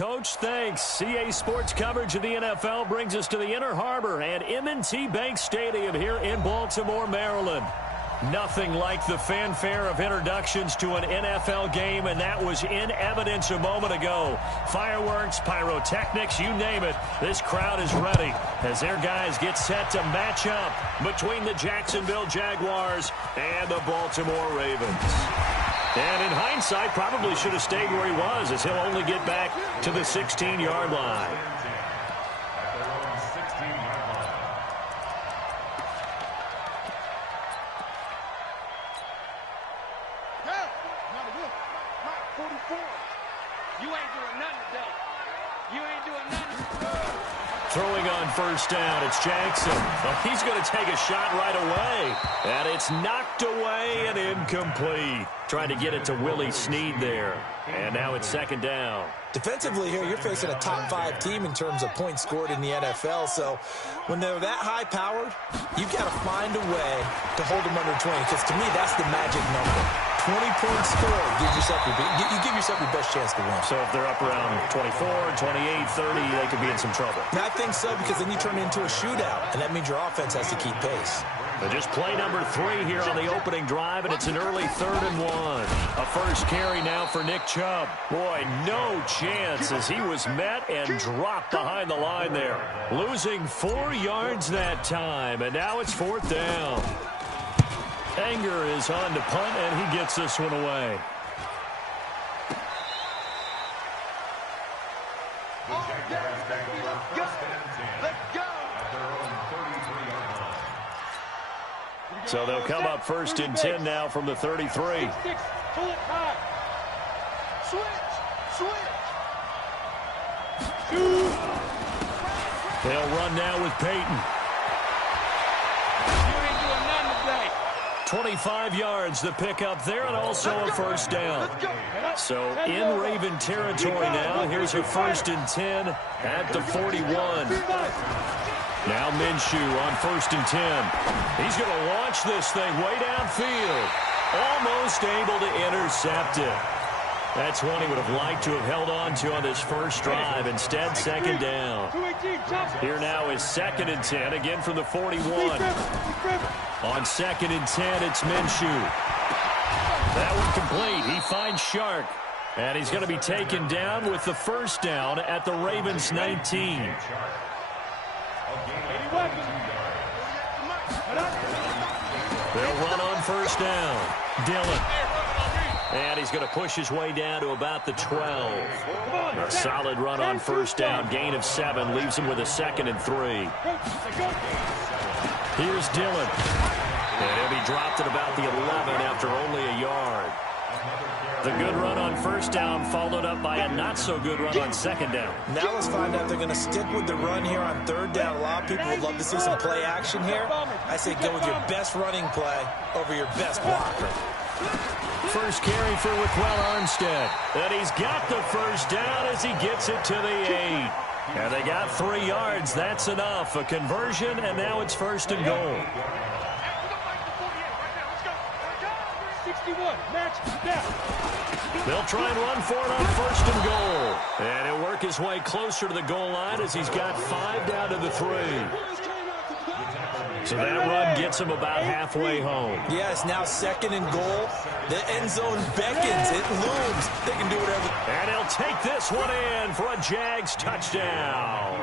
Coach. Thanks. CA Sports coverage of the NFL brings us to the Inner Harbor and M&T Bank Stadium here in Baltimore, Maryland. Nothing like the fanfare of introductions to an NFL game, and that was in evidence a moment ago. Fireworks, pyrotechnics, you name it. This crowd is ready as their guys get set to match up between the Jacksonville Jaguars and the Baltimore Ravens. And in hindsight, probably should have stayed where he was, as he'll only get back to the 16-yard line. Throwing on first down, it's Jackson. Oh, he's going to take a shot right away. And it's knocked away and incomplete. Trying to get it to Willie Snead there. And now it's second down. Defensively here, you're facing a top-5 team in terms of points scored in the NFL. So when they're that high-powered, you've got to find a way to hold them under 20. Because to me, that's the magic number. 20 points scored gives yourself you give yourself your best chance to win. So if they're up around 24, 28, 30, they could be in some trouble. And I think so, because then you turn it into a shootout, and that means your offense has to keep pace. But just play number 3 here on the opening drive, and it's an early 3rd and 1. A first carry now for Nick Chubb. Boy, no chance as he was met and dropped behind the line there. Losing 4 yards that time, and now it's 4th down. Anger is on to punt, and he gets this one away. So they'll come up 1st and 10 now from the 33. They'll run now with Peyton. 25 yards the pickup there, and also a first down. So in Raven territory now. Here's a 1st and 10 at the 41. Now Minshew on 1st and 10. He's going to launch this thing way downfield. Almost able to intercept it. That's one he would have liked to have held on to on this first drive. Instead, second down. Here now is 2nd and 10, again from the 41. On 2nd and 10, it's Minshew. That one complete. He finds Shark. And he's going to be taken down with the first down at the Ravens 19. They'll run on first down. Dillon. And he's going to push his way down to about the 12. A solid run on first down. Gain of 7 leaves him with a 2nd and 3. Here's Dillon. And he'll be dropped at about the 11 after only a yard. The good run on first down followed up by a not-so-good run on second down. Now let's find out if they're going to stick with the run here on 3rd down. A lot of people would love to see some play action here. I say go with your best running play over your best blocker. First carry for Raquel Armstead. And he's got the first down as he gets it to the 8. And they got 3 yards. That's enough. A conversion, and now it's 1st and goal. 61, match down. They'll try and run for it on 1st and goal. And he'll work his way closer to the goal line as he's got 5 down to the 3. So that run gets him about halfway home. Yes, now 2nd and goal. The end zone beckons. It looms. They can do whatever. And he'll take this one in for a Jags touchdown.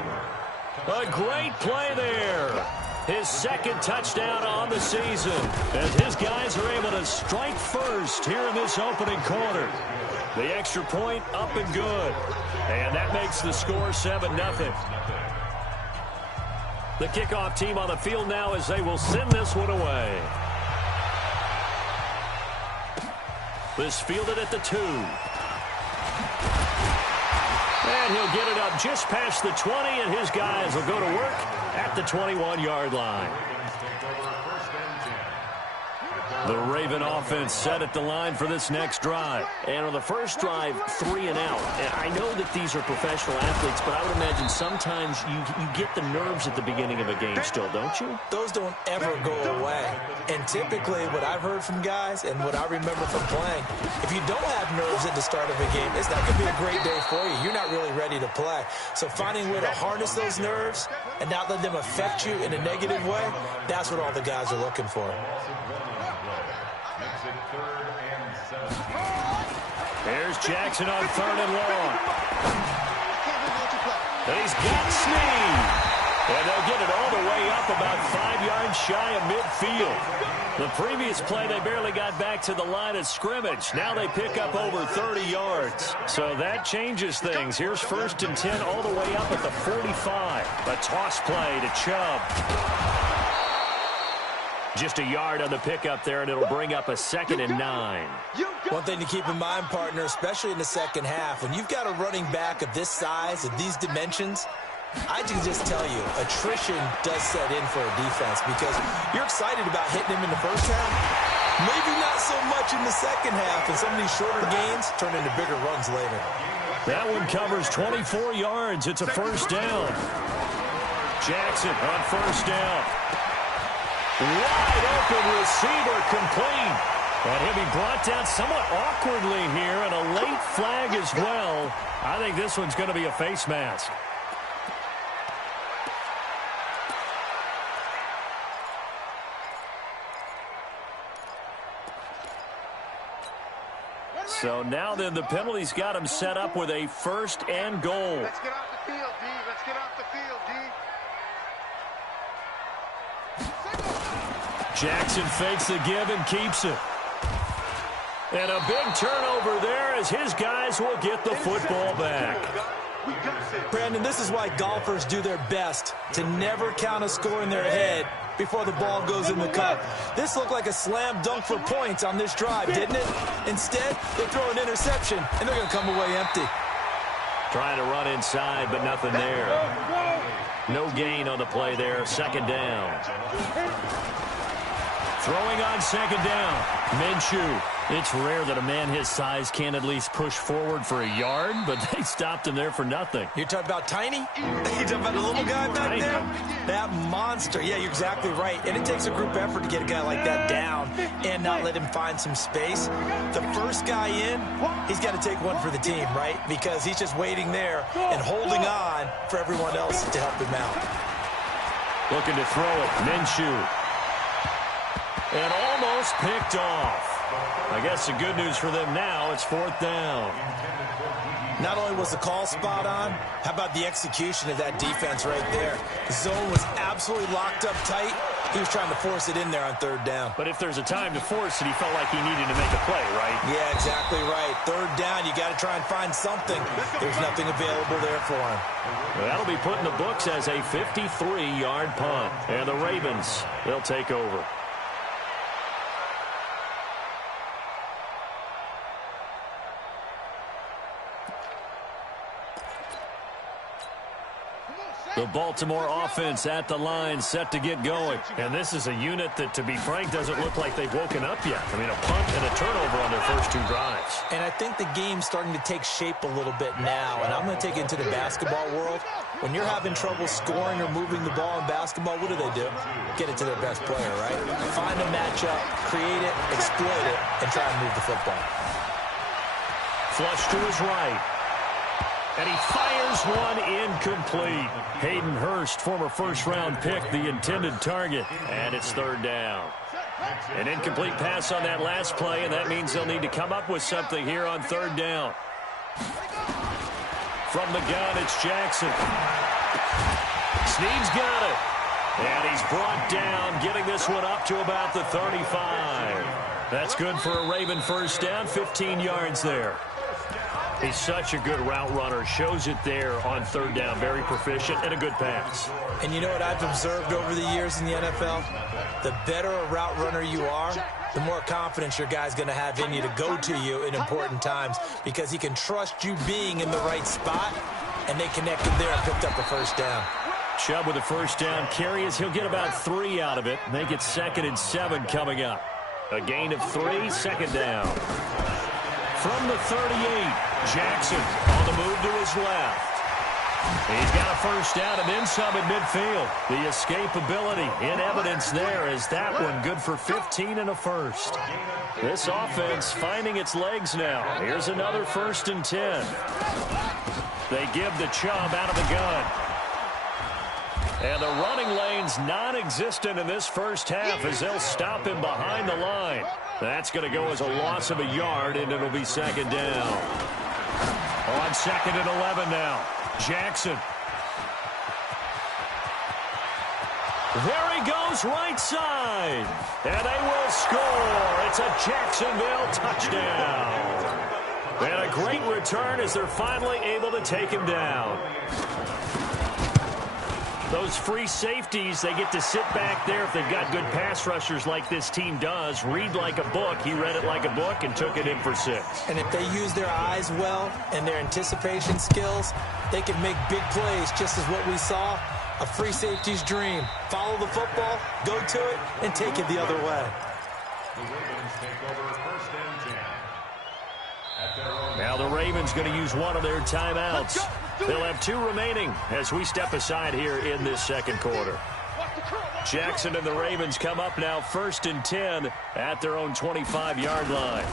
A great play there. His 2nd touchdown on the season. As his guys are able to strike first here in this opening quarter. The extra point up and good. And that makes the score 7-0. The kickoff team on the field now as they will send this one away. This fielded at the 2. And he'll get it up just past the 20, and his guys will go to work at the 21-yard line. The Raven offense set at the line for this next drive. And on the first drive, 3 and out. And I know that these are professional athletes, but I would imagine sometimes you get the nerves at the beginning of a game still, don't you? Those don't ever go away. And typically what I've heard from guys and what I remember from playing, if you don't have nerves at the start of a game, it's not going to be a great day for you. You're not really ready to play. So finding a way to harness those nerves and not let them affect you in a negative way, that's what all the guys are looking for. There's Jackson on 3rd and long. And he's got Snead. And they'll get it all the way up about 5 yards shy of midfield. The previous play, they barely got back to the line of scrimmage. Now they pick up over 30 yards. So that changes things. Here's 1st and 10 all the way up at the 45. A toss play to Chubb. Just a yard on the pickup there, and it'll bring up a 2nd and 9. One thing to keep in mind, partner, especially in the second half, when you've got a running back of this size, of these dimensions, I can just tell you, attrition does set in for a defense because you're excited about hitting him in the first half. Maybe not so much in the second half, and some of these shorter gains turn into bigger runs later. That one covers 24 yards. It's a 1st down. Jackson on 1st down. Wide open receiver complete. And he'll be brought down somewhat awkwardly here, and a late flag as well. I think this one's going to be a face mask. So now then the penalty's got him set up with a 1st and goal. Let's get off the field, D. Let's get off the field, D. Jackson fakes the give and keeps it. And a big turnover there as his guys will get the football back. Brandon, this is why golfers do their best to never count a score in their head before the ball goes in the cup. This looked like a slam dunk for points on this drive, didn't it? Instead, they throw an interception, and they're going to come away empty. Trying to run inside, but nothing there. No gain on the play there. 2nd down. Throwing on 2nd down. Minshew. It's rare that a man his size can at least push forward for a yard, but they stopped him there for nothing. You're talking about Tiny? You're talking about the little guy back there? That monster. Yeah, you're exactly right. And it takes a group effort to get a guy like that down and not let him find some space. The first guy in, he's got to take one for the team, right? Because he's just waiting there and holding on for everyone else to help him out. Looking to throw it. Minshew. And almost picked off. I guess the good news for them now, it's 4th down. Not only was the call spot on, how about the execution of that defense right there? The zone was absolutely locked up tight. He was trying to force it in there on 3rd down. But if there's a time to force it, he felt like he needed to make a play, right? Yeah, exactly right. 3rd down, you got to try and find something. There's nothing available there for him. Well, that'll be put in the books as a 53-yard punt. And the Ravens, they'll take over. The Baltimore offense at the line, set to get going. And this is a unit that, to be frank, doesn't look like they've woken up yet. I mean, a punt and a turnover on their first 2 drives. And I think the game's starting to take shape a little bit now. And I'm going to take it into the basketball world. When you're having trouble scoring or moving the ball in basketball, what do? Get it to their best player, right? Find a matchup, create it, exploit it, and try and move the football. Flush to his right. And he fires one incomplete. Hayden Hurst, former first-round pick, the intended target. And it's 3rd down. An incomplete pass on that last play, and that means they'll need to come up with something here on 3rd down. From the gun, it's Jackson. Snead's got it. And he's brought down, getting this one up to about the 35. That's good for a Raven 1st down, 15 yards there. He's such a good route runner. Shows it there on 3rd down. Very proficient and a good pass. And you know what I've observed over the years in the NFL? The better a route runner you are, the more confidence your guy's going to have in you to go to you in important times because he can trust you being in the right spot, and they connected there and picked up the 1st down. Chubb with a 1st down carry as he'll get about 3 out of it. Make it 2nd and 7 coming up. A gain of 3, second down. From the 38, Jackson on the move to his left. He's got a first down and then some at midfield. The escapability in evidence there is that one good for 15 and a first. This offense finding its legs now. Here's another 1st and 10. They give the Chubb out of the gun. And the running lane's non-existent in this first half as they'll stop him behind the line. That's going to go as a loss of a yard, and it'll be second down. On 2nd and 11 now. Jackson. There he goes, right side. And they will score. It's a Jacksonville touchdown. And a great return as they're finally able to take him down. Those free safeties, they get to sit back there if they've got good pass rushers like this team does. Read like a book. He read it like a book and took it in for 6. And if they use their eyes well and their anticipation skills, they can make big plays, just as what we saw. A free safety's dream. Follow the football, go to it, and take it the other way. Now the Ravens going to use one of their timeouts. They'll have 2 remaining as we step aside here in this second quarter. Jackson and the Ravens come up now 1st and 10 at their own 25-yard line.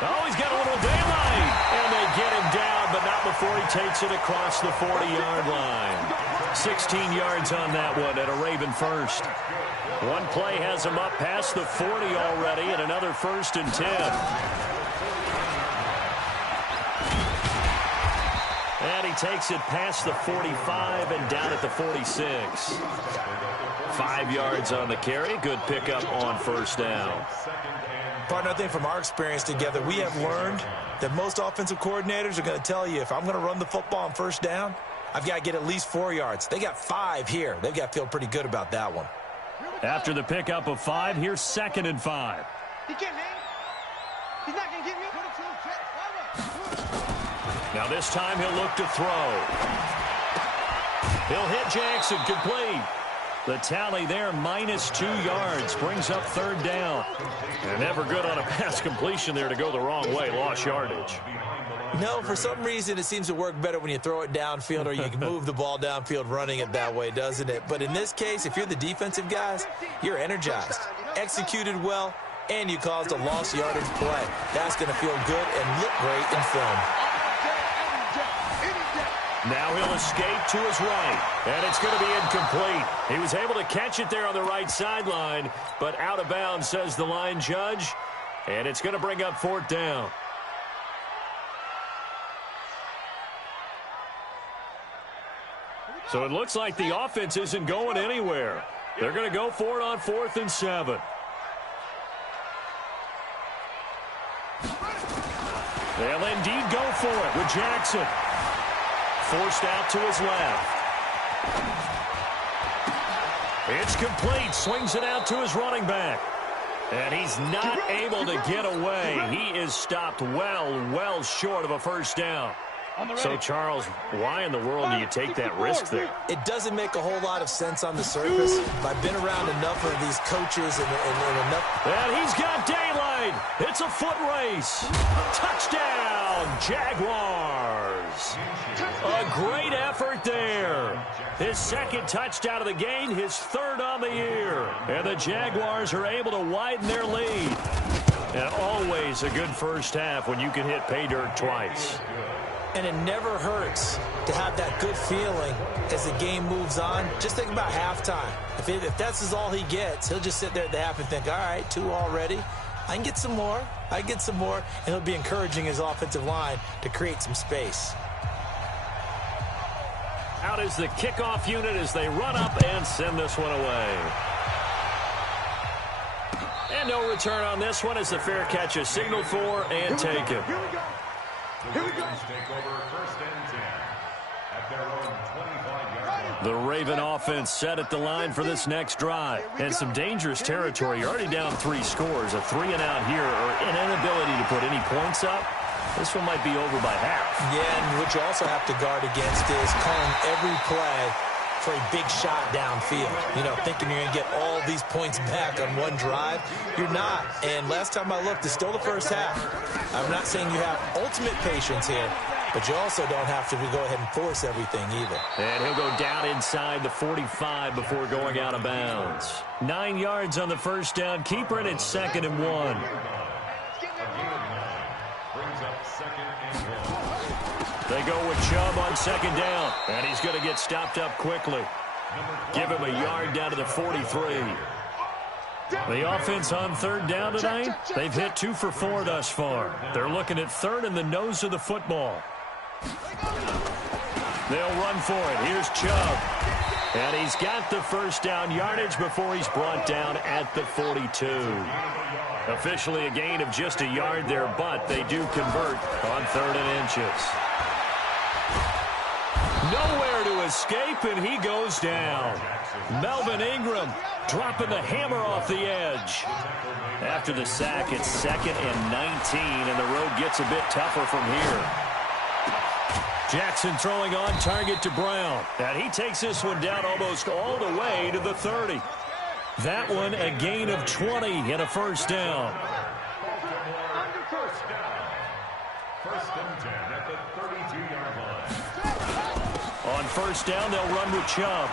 Oh, he's got a little daylight. And they get him down, but not before he takes it across the 40-yard line. 16 yards on that one at a Raven first. One play has him up past the 40 already and another 1st and 10. And he takes it past the 45 and down at the 46. 5 yards on the carry. Good pickup on 1st down. Partner, I think from our experience together, we have learned that most offensive coordinators are going to tell you, if I'm going to run the football on 1st down, I've got to get at least 4 yards. They got 5 here. They've got to feel pretty good about that one. After the pickup of 5, here's 2nd and 5. He can't hang. He's not going to get me. Now this time he'll look to throw. He'll hit Jackson, complete. The tally there, -2 yards, brings up 3rd down. And never good on a pass completion there to go the wrong way, lost yardage. No, for some reason it seems to work better when you throw it downfield or you can move the ball downfield running it that way, doesn't it? But in this case, if you're the defensive guys, you're energized, executed well, and you caused a lost yardage play. That's going to feel good and look great in film. Now he'll escape to his right, and it's going to be incomplete. He was able to catch it there on the right sideline, but out of bounds, says the line judge, and it's going to bring up 4th down. So it looks like the offense isn't going anywhere. They're going to go for it on 4th and 7. They'll indeed go for it with Jackson. Forced out to his left. It's complete. Swings it out to his running back. And he's not able to get away. He is stopped well short of a 1st down. So, Charles, why in the world do you take that risk there? It doesn't make a whole lot of sense on the surface. I've been around enough of these coaches and enough. And he's got daylight. It's a foot race. Touchdown, Jaguars. A great effort there. His 2nd touchdown of the game, his 3rd on the year. And the Jaguars are able to widen their lead. And always a good first half when you can hit pay dirt twice. And it never hurts to have that good feeling as the game moves on. Just think about halftime. If that's all he gets, he'll just sit there at the half and think, all right, 2 already. I can get some more. I can get some more. And he'll be encouraging his offensive line to create some space. Out is the kickoff unit as they run up and send this one away. And no return on this one as the fair catch is signaled for and taken. Here we go. Here we go. The Raven offense set at the line for this next drive. And some dangerous territory. You're already down 3 scores. A 3-and-out here or an inability to put any points up. This one might be over by half. Yeah, and what you also have to guard against is calling every play for a big shot downfield. You know, thinking you're going to get all these points back on one drive. You're not. And last time I looked, it's still the first half. I'm not saying you have ultimate patience here, but you also don't have to go ahead and force everything either. And he'll go down inside the 45 before going out of bounds. 9 yards on the first down. Keeper, and it's 2nd and 1. They go with Chubb on 2nd down, and he's going to get stopped up quickly. Give him a yard down to the 43. The offense on 3rd down tonight, they've hit 2 for 4 thus far. They're looking at 3rd and the nose of the football. They'll run for it. Here's Chubb. And he's got the first down yardage before he's brought down at the 42. Officially a gain of just a yard there, but they do convert on 3rd and inches. Nowhere to escape, and he goes down. Melvin Ingram dropping the hammer off the edge. After the sack, it's 2nd and 19, and the road gets a bit tougher from here. Jackson throwing on target to Brown. And he takes this one down almost all the way to the 30. That one a gain of 20 and a first down. First and 10 at the 32-yard line. On first down, they'll run with Chubb.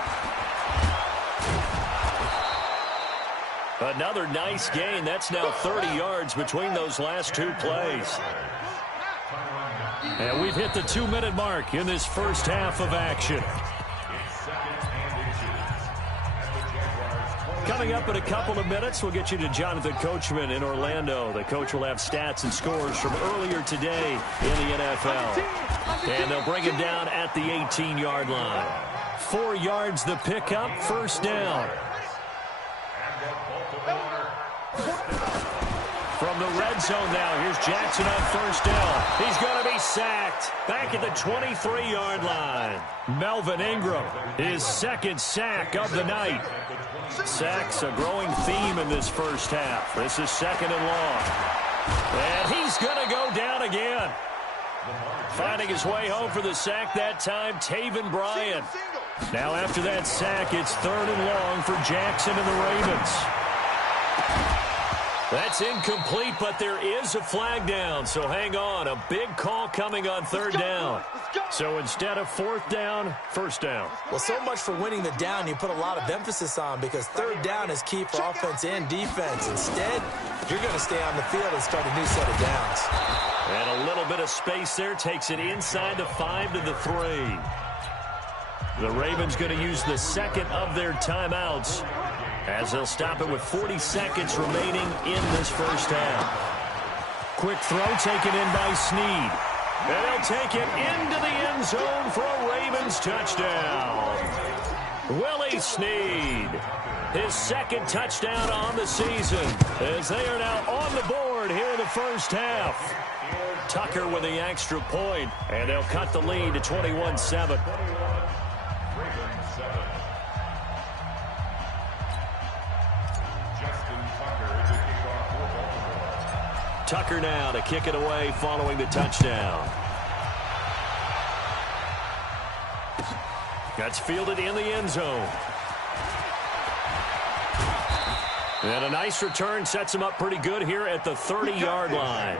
Another nice gain. That's now 30 yards between those last 2 plays. And we've hit the 2-minute mark in this first half of action. Coming up in a couple of minutes, we'll get you to Jonathan Coachman in Orlando. The coach will have stats and scores from earlier today in the NFL. And they'll bring him down at the 18-yard line. 4 yards the pickup, first down. From the red zone now, here's Jackson on first down. He's going to be sacked back at the 23-yard line. Melvin Ingram, his 2nd sack of the night. Sacks a growing theme in this first half. This is 2nd and long. And he's going to go down again. Finding his way home for the sack that time, Taven Bryan. Now after that sack, it's 3rd and long for Jackson and the Ravens. That's incomplete, but there is a flag down, so hang on. A big call coming on 3rd down. So instead of 4th down, first down. Well, so much for winning the down you put a lot of emphasis on, because 3rd down is key for offense and defense. Instead, you're going to stay on the field and start a new set of downs. And a little bit of space there takes it inside the 5 to the 3. The Ravens going to use the 2nd of their timeouts, as they'll stop it with 40 seconds remaining in this first half. Quick throw taken in by Snead. And he'll take it into the end zone for a Ravens touchdown. Willie Snead, his 2nd touchdown on the season, as they are now on the board here in the first half. Tucker with the extra point, and they'll cut the lead to 21-7. Tucker now to kick it away following the touchdown. That's fielded in the end zone. And a nice return sets him up pretty good here at the 30-yard line.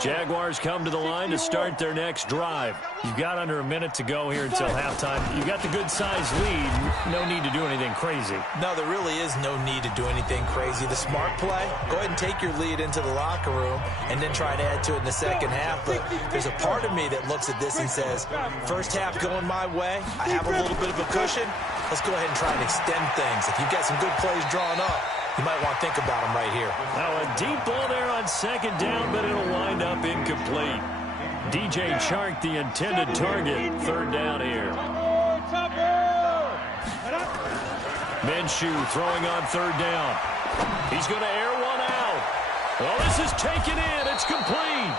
Jaguars come to the line to start their next drive. You've got under a minute to go here until halftime. You've got the good-sized lead. No need to do anything crazy. No, there really is no need to do anything crazy. The smart play, go ahead and take your lead into the locker room and then try to add to it in the second half. But there's a part of me that looks at this and says, first half going my way, I have a little bit of a cushion. Let's go ahead and try and extend things. If you've got some good plays drawn up, you might want to think about them right here. Now a deep ball there on 2nd down, but it'll wind up incomplete. DJ Chark, the intended target, 3rd down here. Minshew throwing on 3rd down. He's going to air one out. Well, this is taken in. It's complete.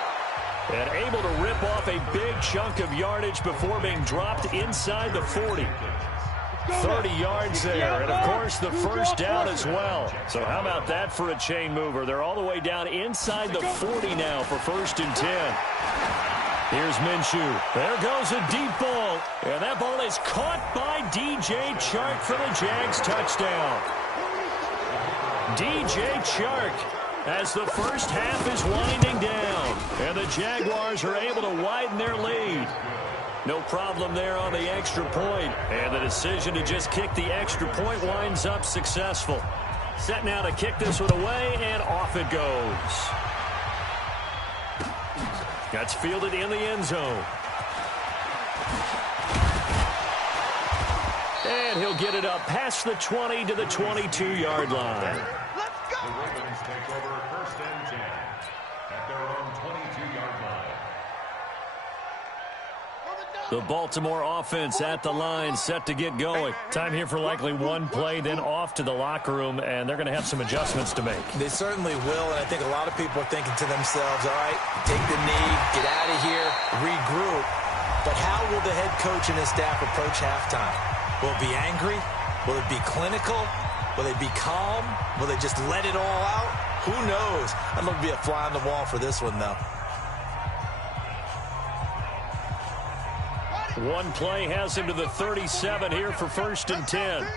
And able to rip off a big chunk of yardage before being dropped inside the 40. 30 yards there, and of course the first down as well. So how about that for a chain mover? They're all the way down inside the 40 now for 1st and 10. Here's Minshew. There goes a deep ball, and that ball is caught by DJ Chark for the Jags touchdown. DJ Chark, as the first half is winding down, and the Jaguars are able to widen their lead. No problem there on the extra point, and the decision to just kick the extra point winds up successful. Set now to kick this one away, and off it goes. That's fielded in the end zone. And he'll get it up past the 20 to the 22-yard line. Let's go! The Ravens take over 1st and 10 at their own 22-yard line. The Baltimore offense at the line, set to get going. Time here for likely one play, then off to the locker room, and they're going to have some adjustments to make. They certainly will, and I think a lot of people are thinking to themselves, all right, take the knee, get out of here, regroup. But how will the head coach and his staff approach halftime? Will it be angry? Will it be clinical? Will they be calm? Will they just let it all out? Who knows? I'd love to be a fly on the wall for this one, though. One play has him to the 37 here for 1st and 10. It's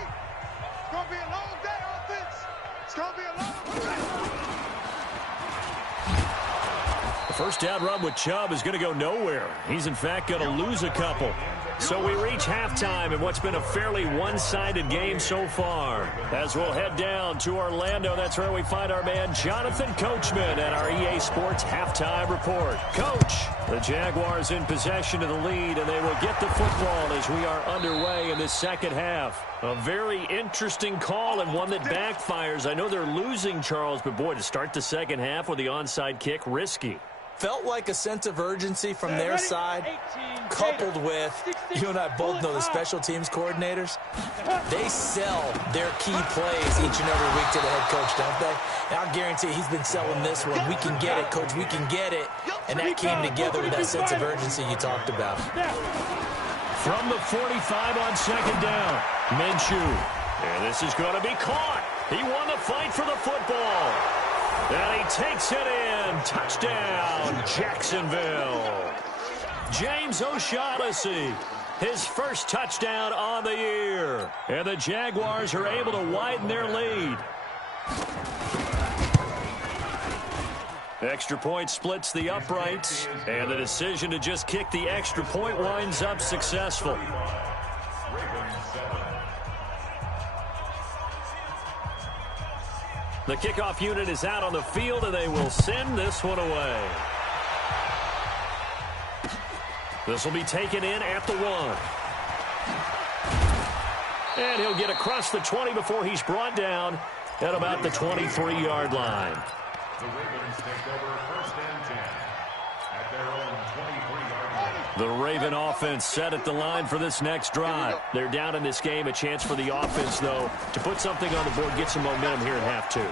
going to be a long day, offense. It's going to be a long day. The first down run with Chubb is going to go nowhere. He's, in fact, going to lose a couple. So we reach halftime in what's been a fairly one-sided game so far. As we'll head down to Orlando, that's where we find our man Jonathan Coachman at our EA Sports Halftime Report. Coach, the Jaguars in possession of the lead, and they will get the football as we are underway in this second half. A very interesting call and one that backfires. I know they're losing, Charles, but boy, to start the second half with the onside kick, risky. Felt like a sense of urgency from their side, coupled with, you and I both know the special teams coordinators, they sell their key plays each and every week to the head coach, don't they? And I'll guarantee he's been selling this one. We can get it, coach, we can get it. And that came together with that sense of urgency you talked about. From the 45 on second down, Minshew. And this is going to be caught. He won the fight for the football. And he takes it in. Touchdown, Jacksonville. James O'Shaughnessy, his first touchdown on the year. And the Jaguars are able to widen their lead. Extra point splits the uprights. And the decision to just kick the extra point winds up successful. The kickoff unit is out on the field, and they will send this one away. This will be taken in at the 1. And he'll get across the 20 before he's brought down at about the 23-yard line. The Ravens take over 1st and 10 at their own 23-yard line. The Raven offense set at the line for this next drive. They're down in this game. A chance for the offense, though, to put something on the board, get some momentum here in half two.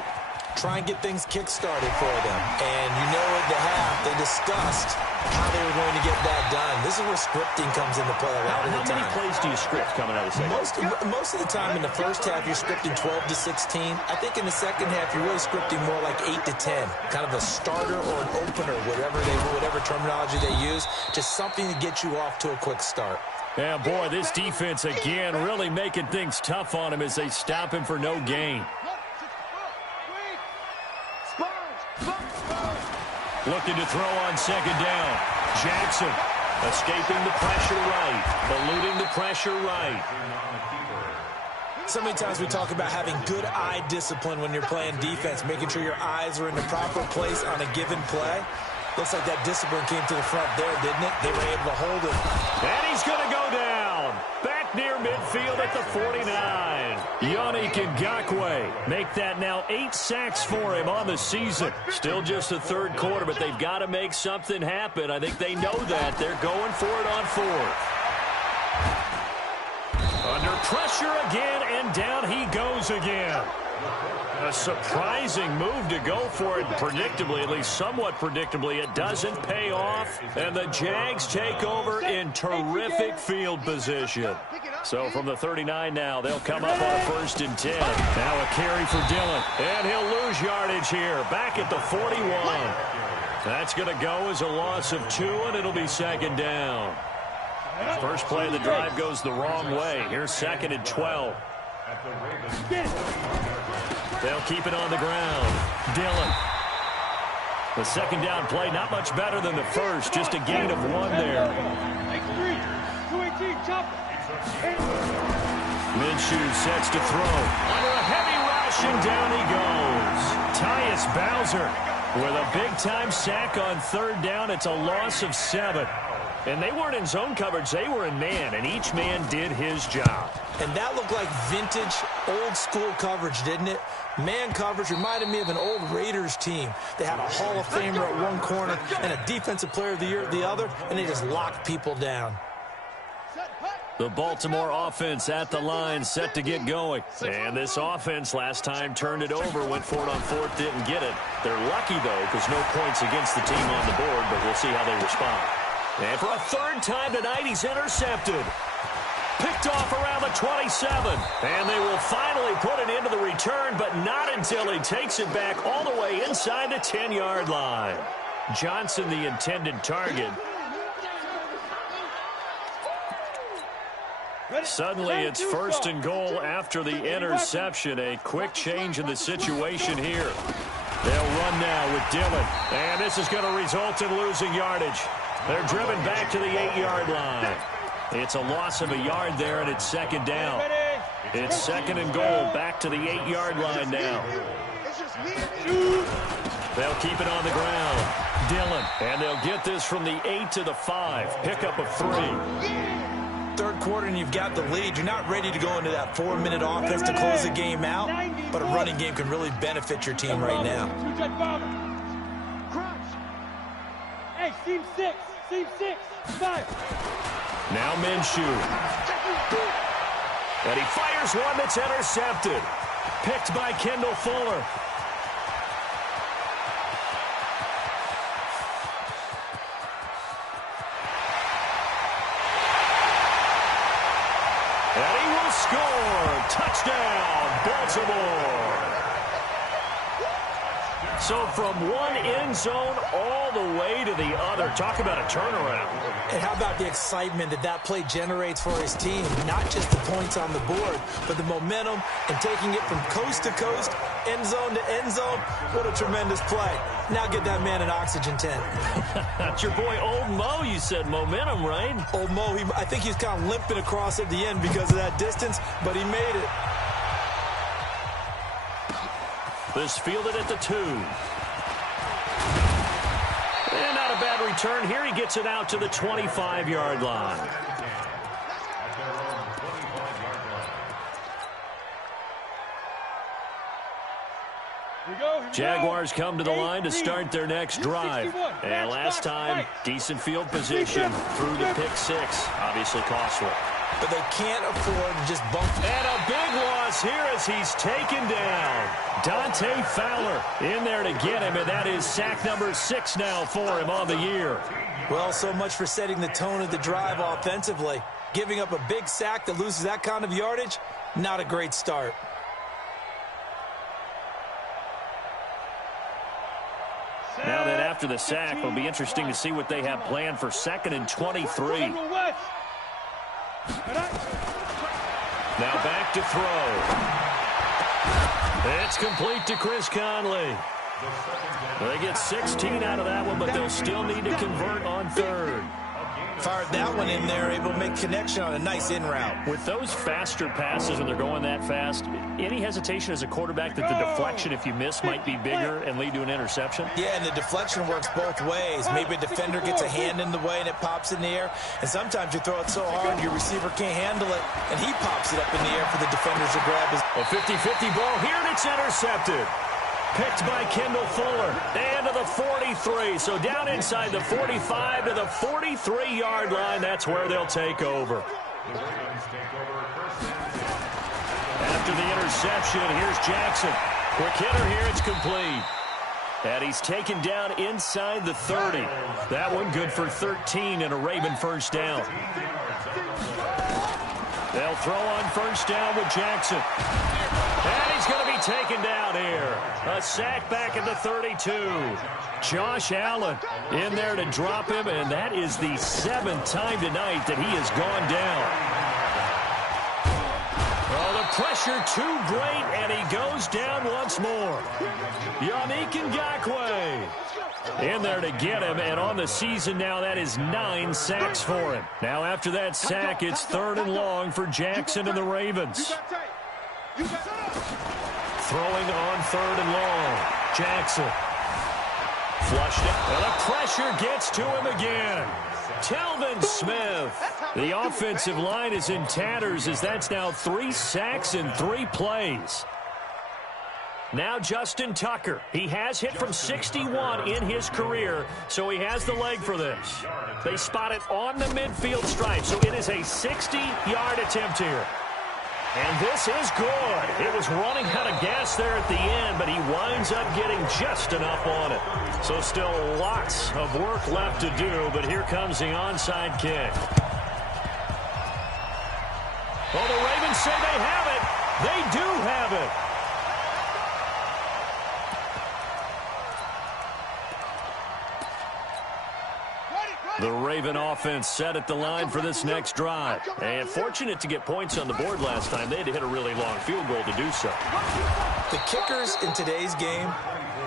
Try and get things kick-started for them. And you know at the half, they discussed how they were going to get that done. This is where scripting comes into play a lot of the time. How many plays do you script coming out of the second? Most of the time in the first half, you're scripting 12 to 16. I think in the second half, you're really scripting more like 8 to 10. Kind of a starter or an opener, whatever terminology they use. Just something to get you off to a quick start. Yeah, boy, this defense again really making things tough on him as they stop him for no gain. Looking to throw on second down. Jackson escaping the pressure right, eluding the pressure right. So many times we talk about having good eye discipline when you're playing defense, making sure your eyes are in the proper place on a given play. Looks like that discipline came to the front there, didn't it? They were able to hold it. And he's going to go down. Back near midfield at the 49. Yannick Ngakoue make that now 8 sacks for him on the season. Still just the third quarter, but they've got to make something happen. I think they know that. They're going for it on fourth. Under pressure again, and down he goes again. A surprising move to go for it predictably, at least somewhat predictably. It doesn't pay off, and the Jags take over in terrific field position. So from the 39 now, they'll come up on a 1st and 10. Now a carry for Dillon, and he'll lose yardage here, back at the 41. That's going to go as a loss of 2, and it'll be 2nd down. First play of the drive goes the wrong way. Here's 2nd and 12. They'll keep it on the ground. Dillon. The 2nd down play, not much better than the first, just a gain of 1 there. Minshew sets to throw. Under a heavy rush, and down he goes. Tyus Bowser with a big-time sack on 3rd down. It's a loss of 7. And they weren't in zone coverage. They were in man, and each man did his job. And that looked like vintage, old-school coverage, didn't it? Man coverage reminded me of an old Raiders team. They had a Hall of Famer at one corner and a Defensive Player of the Year at the other, and they just locked people down. The Baltimore offense at the line, set to get going. And this offense last time turned it over, went for it on 4th, didn't get it. They're lucky, though, because no points against the team on the board, but we'll see how they respond. And for a 3rd time tonight, he's intercepted. Picked off around the 27. And they will finally put it into the return, but not until he takes it back all the way inside the 10-yard line. Johnson, the intended target. Suddenly, it's 1st and goal after the interception. A quick change in the situation here. They'll run now with Dillon. And this is going to result in losing yardage. They're driven back to the 8-yard line. It's a loss of a yard there, and it's 2nd down. It's 2nd and goal, back to the 8-yard line now. They'll keep it on the ground. Dillon, and they'll get this from the 8 to the 5. Pickup of 3. 3rd quarter, and you've got the lead. You're not ready to go into that 4-minute offense to close the game out, but a running game can really benefit your team right now. Hey, Team 6, 5. Now Minshew. And he fires one that's intercepted. Picked by Kendall Fuller. And he will score. Touchdown, Baltimore. So from one end zone all the way to the other. Talk about a turnaround. And how about the excitement that that play generates for his team? Not just the points on the board, but the momentum and taking it from coast to coast, end zone to end zone. What a tremendous play. Now get that man an oxygen tent. That's your boy Old Mo. You said momentum, right? Old Mo, I think he's kind of limping across at the end because of that distance, but he made it. This fielded at the 2. And not a bad return here. He gets it out to the 25-yard line. Jaguars come to the line to start their next drive. And last time, decent field position through the pick 6. Obviously costly. But they can't afford to just bump. And a big loss here as he's taken down. Dante Fowler in there to get him, and that is sack number 6 now for him on the year. Well, so much for setting the tone of the drive offensively. Giving up a big sack that loses that kind of yardage, not a great start. Now that after the sack, it'll be interesting to see what they have planned for 2nd and 23. Now back to throw. It's complete to Chris Conley. They get 16 out of that one, but they'll still need to convert on 3rd. Fired that one in there, able to make connection on a nice in route. With those faster passes when they're going that fast, any hesitation as a quarterback that the deflection, if you miss, might be bigger and lead to an interception? Yeah, and the deflection works both ways. Maybe a defender gets a hand in the way and it pops in the air. And sometimes you throw it so hard your receiver can't handle it, and he pops it up in the air for the defenders to grab. A 50-50 ball here, and it's intercepted. Picked by Kendall Fuller. And to the 43. So down inside the 45 to the 43-yard line. That's where they'll take over. After the interception, here's Jackson. Quick hitter here, it's complete. And he's taken down inside the 30. That one good for 13 and a Raven first down. They'll throw on first down with Jackson. And he's going to be taken down here. A sack back at the 32. Josh Allen in there to drop him, and that is the 7th time tonight that he has gone down. Oh, the pressure too great, and he goes down once more. Yannick Ngakoue in there to get him, and on the season now, that is 9 sacks for him. Now, after that sack, it's 3rd and long for Jackson and the Ravens. Throwing on 3rd and long. Jackson. Flushed it, and the pressure gets to him again. Telvin Smith. The offensive line is in tatters as that's now 3 sacks in 3 plays. Now Justin Tucker. He has hit from 61 in his career, so he has the leg for this. They spot it on the midfield stripe, so it is a 60-yard attempt here. And this is good. It was running out of gas there at the end, but he winds up getting just enough on it. So still lots of work left to do, but here comes the onside kick. Well, the Ravens say they have it. They do have it. The Raven offense set at the line for this next drive. And fortunate to get points on the board last time. They had to hit a really long field goal to do so. The kickers in today's game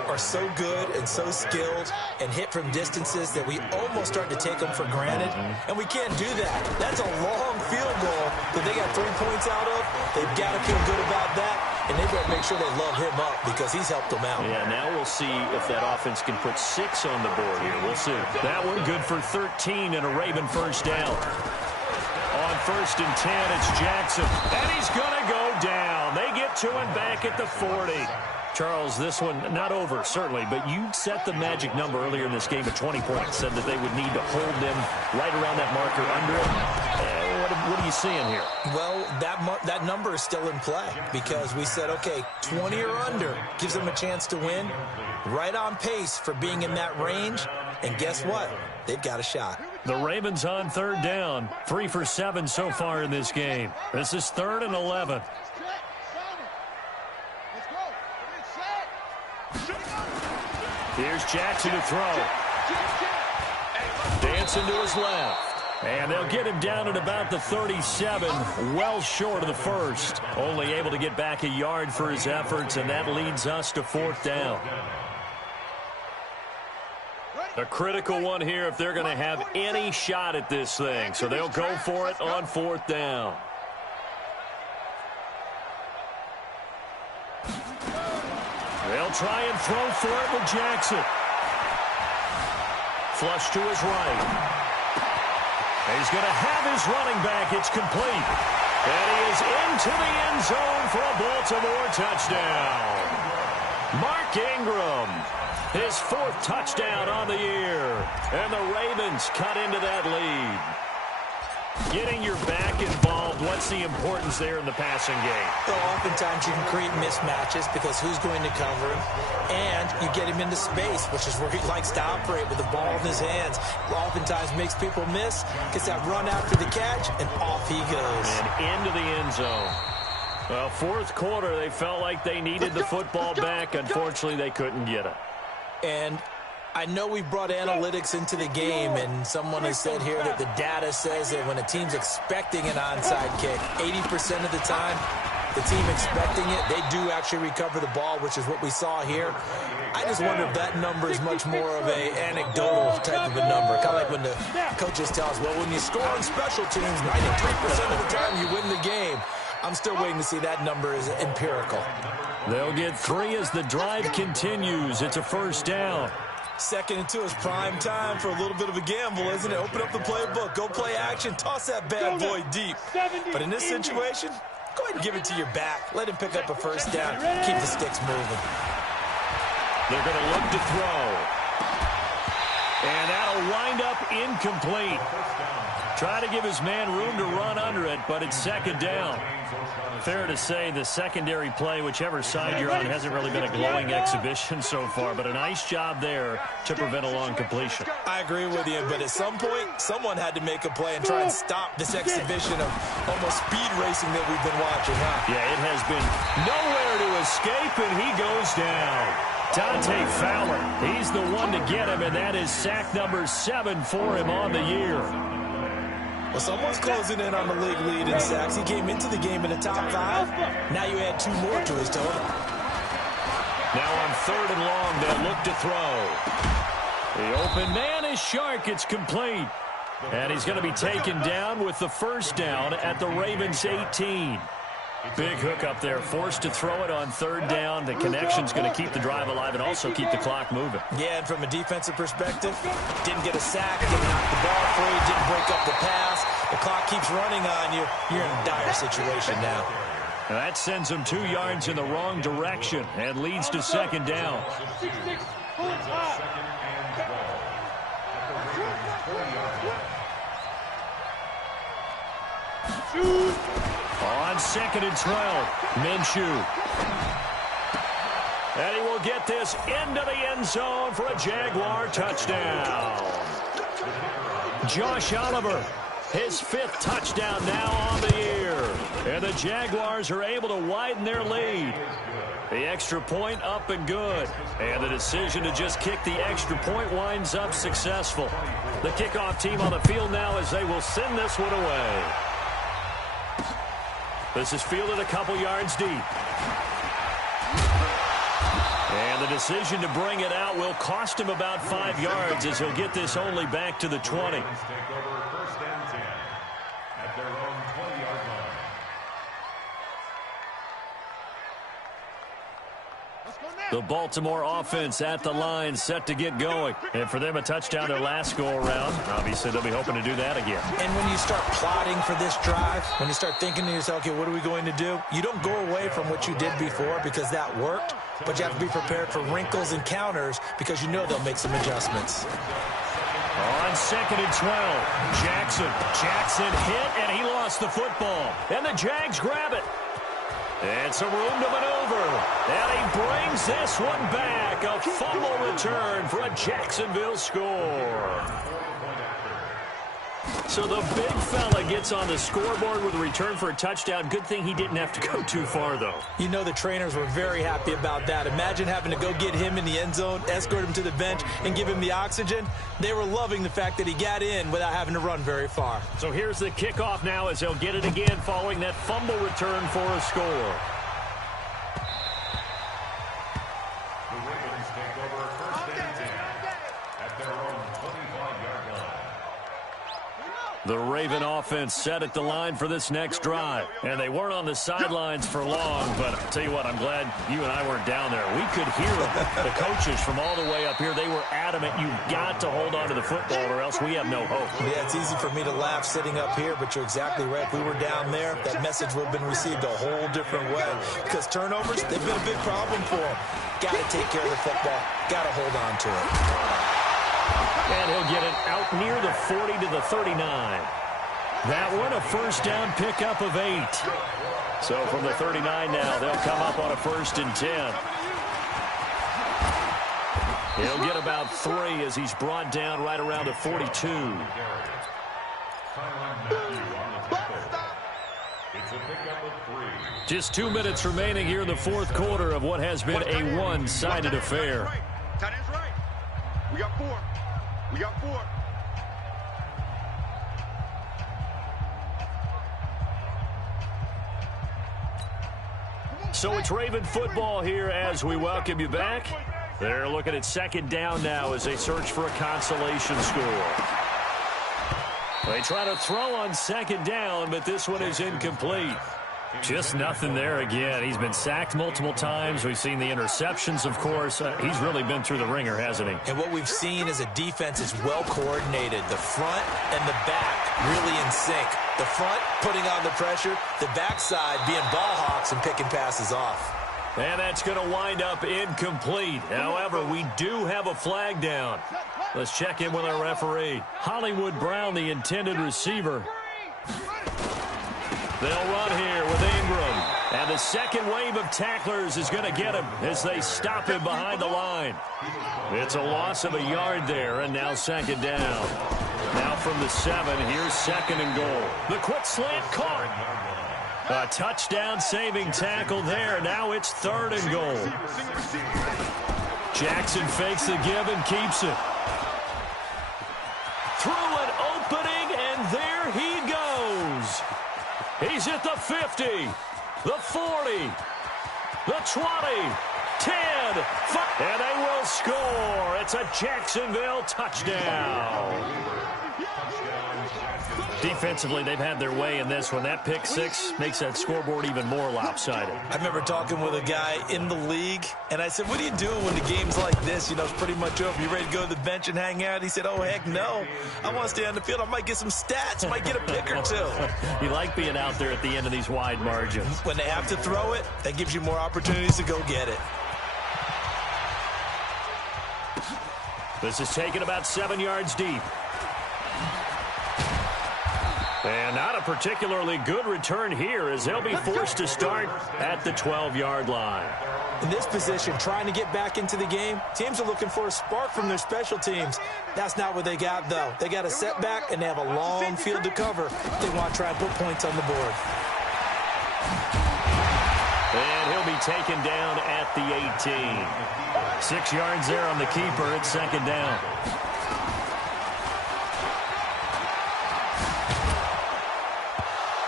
are so good and so skilled and hit from distances that we almost start to take them for granted. And we can't do that. That's a long field goal that they got 3 points out of. They've got to feel good about that. And they better make sure they love him up because he's helped them out. Yeah, now we'll see if that offense can put 6 on the board here. We'll see. That one good for 13 and a Raven first down. On 1st and 10, it's Jackson. And he's going to go down. They get to him back at the 40. Charles, this one not over, certainly, but you set the magic number earlier in this game at 20 points. Said that they would need to hold them right around that marker under it. What are you seeing here? Well, that number is still in play because we said, okay, 20 or under gives them a chance to win. Right on pace for being in that range. And guess what? They've got a shot. The Ravens on 3rd down. 3 for 7 so far in this game. This is 3rd and 11. Here's Jackson to throw. Dancing to his left. And they'll get him down at about the 37, well short of the first. Only able to get back a yard for his efforts, and that leads us to 4th down. A critical one here if they're going to have any shot at this thing. So they'll go for it on 4th down. They'll try and throw for it with Jackson. Flush to his right. He's going to have his running back. It's complete. And he is into the end zone for a Baltimore touchdown. Mark Ingram, his 4th touchdown on the year. And the Ravens cut into that lead. Getting your back involved, what's the importance there in the passing game? So oftentimes you can create mismatches because who's going to cover him? And you get him into space, which is where he likes to operate with the ball in his hands. Oftentimes makes people miss, gets that run after the catch, and off he goes. And into the end zone. Well, 4th quarter, they felt like they needed the football back. Unfortunately, they couldn't get it. And I know we brought analytics into the game, and someone has said here that the data says that when a team's expecting an onside kick, 80% of the time, the team expecting it, they do actually recover the ball, which is what we saw here. I just wonder if that number is much more of an anecdotal type of a number. Kind of like when the coaches tell us, well, when you score on special teams, 93% of the time you win the game. I'm still waiting to see that number is empirical. They'll get 3 as the drive continues. It's a first down. 2nd and 2 is prime time for a little bit of a gamble, isn't it? Open up the playbook, go play action, toss that bad boy deep. But in this situation, go ahead and give it to your back. Let him pick up a first down. Keep the sticks moving. They're going to look to throw. And that'll wind up incomplete. Try to give his man room to run under it, but it's second down. Fair to say the secondary play, whichever side you're on, hasn't really been a glowing exhibition so far, but a nice job there to prevent a long completion. I agree with you, but at some point, someone had to make a play and try and stop this exhibition of almost speed racing that we've been watching, huh? Yeah, it has been nowhere to escape, and he goes down. Dante Fowler, he's the one to get him, and that is sack number 7 for him on the year. Well, someone's closing in on the league lead in sacks. He came into the game in the top 5. Now you add 2 more to his total. Now on 3rd and long, they'll look to throw. The open man is Shark. It's complete. And he's going to be taken down with the first down at the Ravens' 18. Big hook up there, forced to throw it on 3rd down. The connection's going to keep the drive alive and also keep the clock moving. Yeah, and from a defensive perspective, didn't get a sack, didn't knock the ball free, didn't break up the pass. The clock keeps running on you. You're in a dire situation now. And that sends him 2 yards in the wrong direction and leads to second down. On 2nd and 12, Minshew. And he will get this into the end zone for a Jaguar touchdown. Josh Oliver, his 5th touchdown now on the year. And the Jaguars are able to widen their lead. The extra point up and good. And the decision to just kick the extra point winds up successful. The kickoff team on the field now as they will send this one away. This is fielded a couple yards deep. And the decision to bring it out will cost him about 5 yards as he'll get this only back to the 20. The Baltimore offense at the line, set to get going. And for them, a touchdown their last go-around. Obviously, they'll be hoping to do that again. And when you start plotting for this drive, when you start thinking to yourself, okay, what are we going to do? You don't go away from what you did before because that worked, but you have to be prepared for wrinkles and counters because you know they'll make some adjustments. On 2nd and 12, Jackson hit, and he lost the football. And the Jags grab it. And some room to maneuver. And he brings this one back. A fumble return for a Jacksonville score. So the big fella gets on the scoreboard with a return for a touchdown. Good thing he didn't have to go too far, though. You know the trainers were very happy about that. Imagine having to go get him in the end zone, escort him to the bench, and give him the oxygen. They were loving the fact that he got in without having to run very far. So here's the kickoff now as they'll get it again following that fumble return for a score. The Raven offense set at the line for this next drive. And they weren't on the sidelines for long, but I'll tell you what, I'm glad you and I weren't down there. We could hear the coaches from all the way up here. They were adamant, you've got to hold on to the football or else we have no hope. Yeah, it's easy for me to laugh sitting up here, but you're exactly right. If we were down there, that message would have been received a whole different way. Because turnovers, they've been a big problem for them. Got to take care of the football. Got to hold on to it. And he'll get it out near the 40 to the 39. That one, a first down pickup of 8. So from the 39 now, they'll come up on a 1st and 10. He'll get about 3 as he's brought down right around the 42. Just 2 minutes remaining here in the 4th quarter of what has been a one-sided affair. Tight end's right. We got 4. We got 4. So it's Raven football here as we welcome you back. They're looking at 2nd down now as they search for a consolation score. They try to throw on 2nd down, but this one is incomplete. Just nothing there again. He's been sacked multiple times. We've seen the interceptions, of course. He's really been through the ringer, hasn't he? And what we've seen is a defense is well coordinated. The front and the back really in sync. The front putting on the pressure, the backside being ball hawks and picking passes off. And that's going to wind up incomplete. However, we do have a flag down. Let's check in with our referee. Hollywood Brown, the intended receiver. They'll run here with Ingram. And the second wave of tacklers is going to get him as they stop him behind the line. It's a loss of a yard there, and now second down. Now from the 7, here's second and goal. The quick slant caught. A touchdown-saving tackle there. Now it's third and goal. Jackson fakes the give and keeps it. Through an opening, and there he goes. He's at the 50, the 40, the 20, 10, 5, and they will score. It's a Jacksonville touchdown. Defensively, they've had their way in this one. That pick six makes that scoreboard even more lopsided. I remember talking with a guy in the league, and I said, what do you do when the game's like this? You know, it's pretty much over. You ready to go to the bench and hang out? He said, oh, heck no. I want to stay on the field. I might get some stats. Might get a pick or two. You like being out there at the end of these wide margins. When they have to throw it, that gives you more opportunities to go get it. This is taken about 7 yards deep. And not a particularly good return here as they'll be forced to start at the 12-yard line. In this position, trying to get back into the game, teams are looking for a spark from their special teams. That's not what they got, though. They got a setback, and they have a long field to cover. They want to try and put points on the board. And he'll be taken down at the 18. 6 yards there on the keeper. It's second down.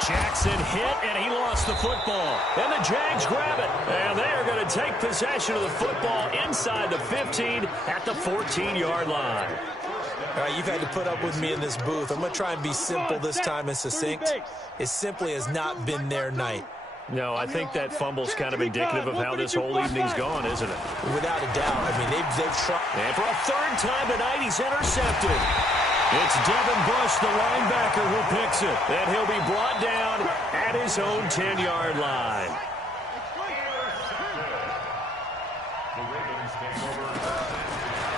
Jackson hit, and he lost the football. And the Jags grab it. And they are going to take possession of the football inside the 15 at the 14-yard line. All right, you've had to put up with me in this booth. I'm going to try and be simple this time and succinct. It simply has not been their night. No, I think that fumble's kind of indicative of how this whole evening's gone, isn't it? Without a doubt. I mean, they've tried. And for a third time tonight, he's intercepted. It's Devin Bush, the linebacker, who picks it. And he'll be brought down at his own 10-yard line.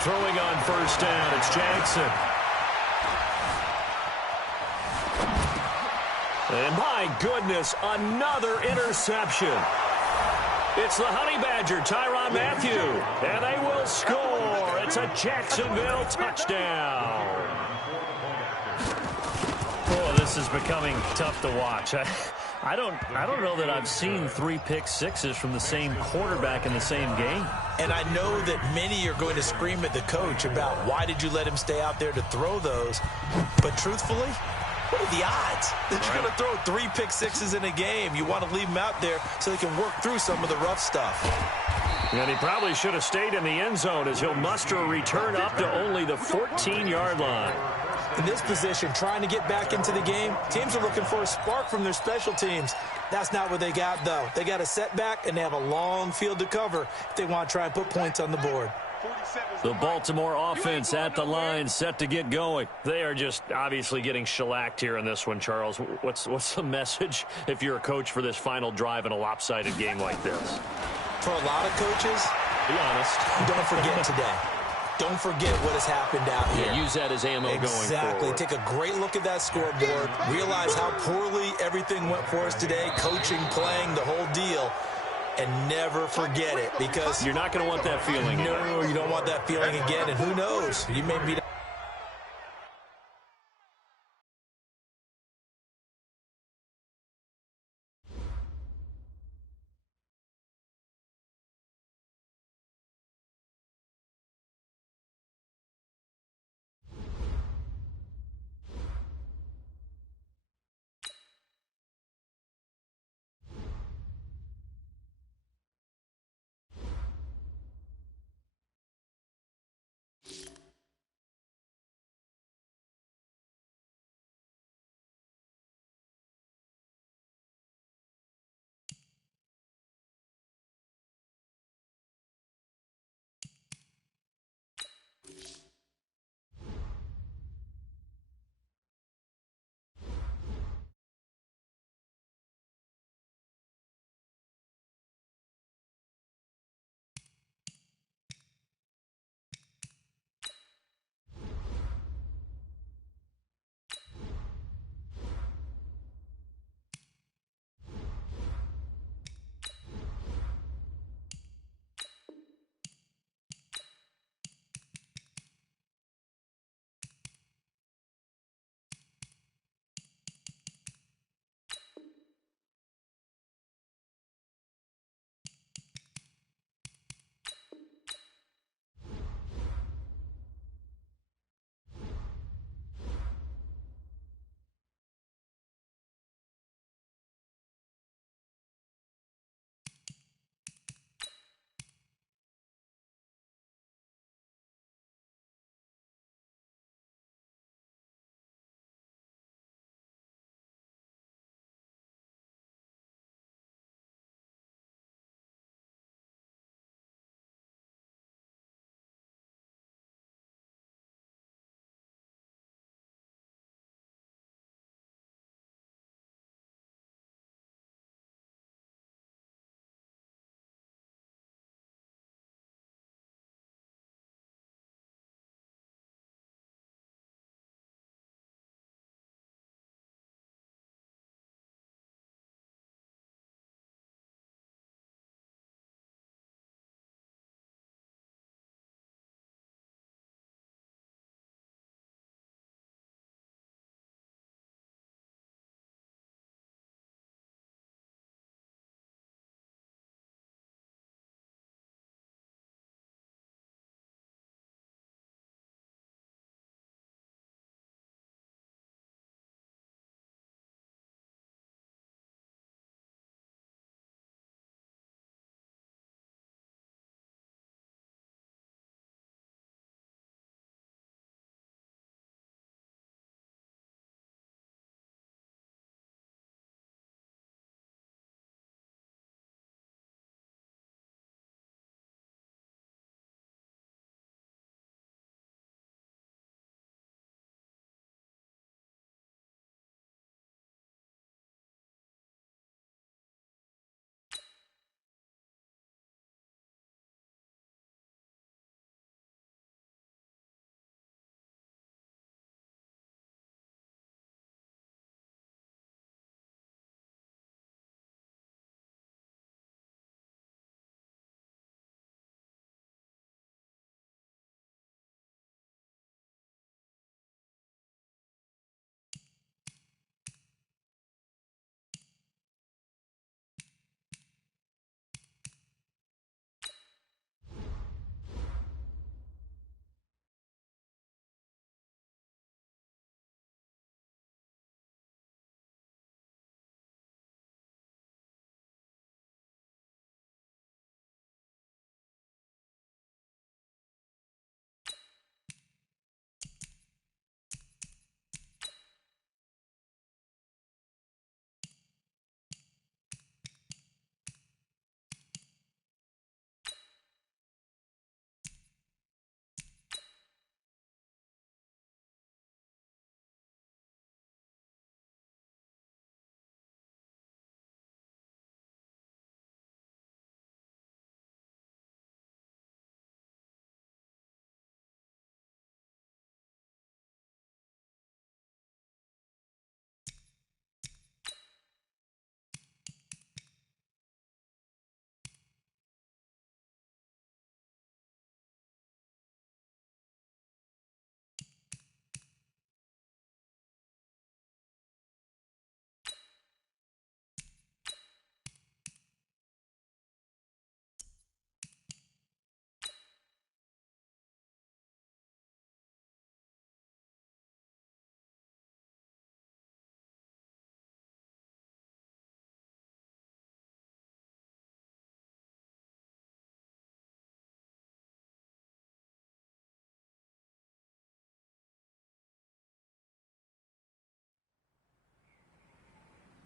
Throwing on first down, it's Jackson. And my goodness, another interception. It's the Honey Badger, Tyrann Mathieu. And they will score. It's a Jacksonville touchdown. Oh, this is becoming tough to watch. I don't know that I've seen 3 pick sixes from the same quarterback in the same game. And I know that many are going to scream at the coach about why did you let him stay out there to throw those. But truthfully, what are the odds that you're going to throw 3 pick sixes in a game? You want to leave them out there so they can work through some of the rough stuff. And he probably should have stayed in the end zone as he'll muster a return up to only the 14-yard line. In this position, trying to get back into the game, teams are looking for a spark from their special teams. That's not what they got, though. They got a setback, and they have a long field to cover if they want to try and put points on the board. The Baltimore offense at the line, set to get going. They are just obviously getting shellacked here in this one, Charles. What's the message if you're a coach for this final drive in a lopsided game like this? For a lot of coaches, be honest, don't forget today. Don't forget what has happened out here. Yeah, use that as ammo going forward. Exactly. Take a great look at that scoreboard. Realize how poorly everything went for us today. Coaching, playing, the whole deal. And never forget it, because you're not going to want that feeling again. No, you don't want that feeling again. And who knows? You may be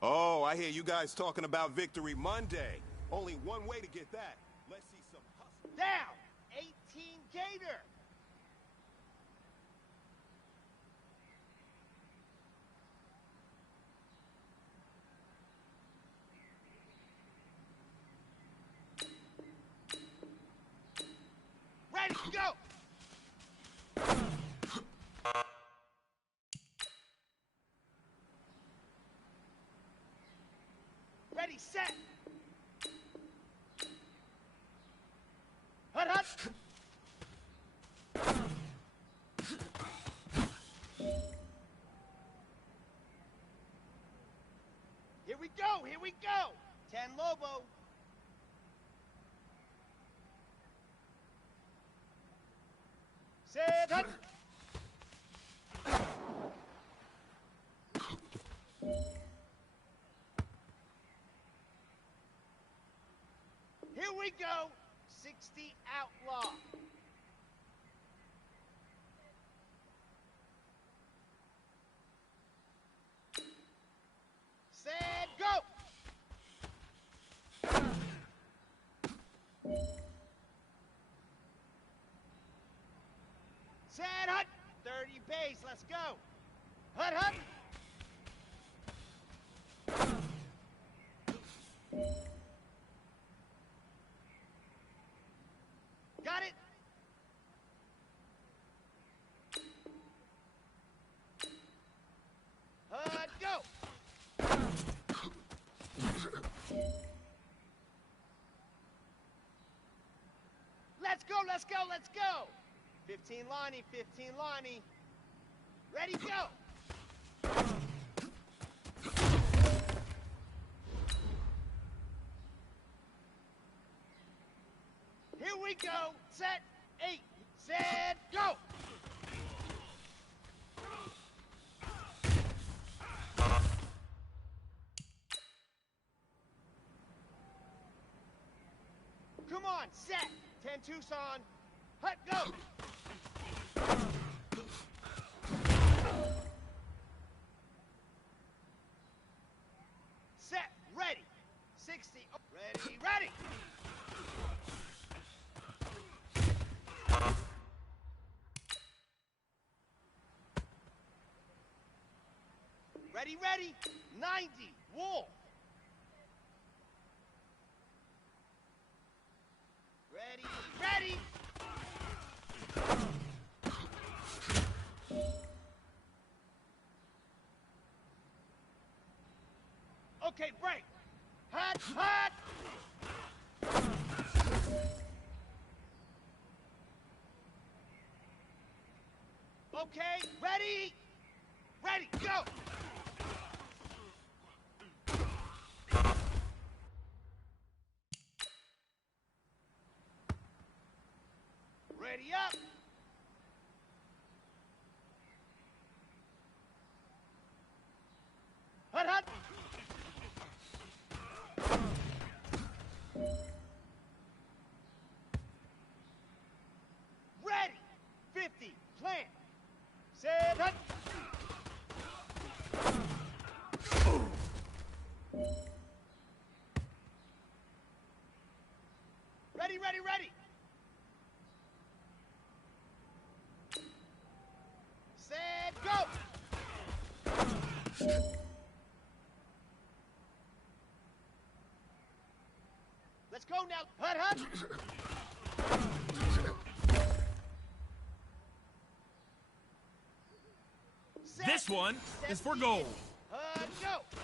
Oh, I hear you guys talking about Victory Monday. Only one way to get that. Let's see some hustle. Down. 18 Gator. Ready, go. Ready, set. Hut, hut. Here we go, here we go. 10 Lobo. Set, hut. Here we go. 60 Outlaw. Set, go. Set, hut. 30 base, let's go. Hut, hut. Got it. Hut, go. Let's go, let's go, let's go. 15 Lonnie, 15 Lonnie. Ready, go. Here we go. Set, 8. Set, go. Come on, set. 10 Tucson. Hut, go. Set, ready. 60. Oh, ready, ready. Ready, ready. 90. Wolf. Ready, ready. Okay, break. Hut, hut. Okay, ready. Ready, go. Ready up. Hut, hut. Ready. 50. Plant. Set, hut. Ready, ready, ready. Set, go. Let's go now. Hut, hut. Set. This one is for gold. Hut, go.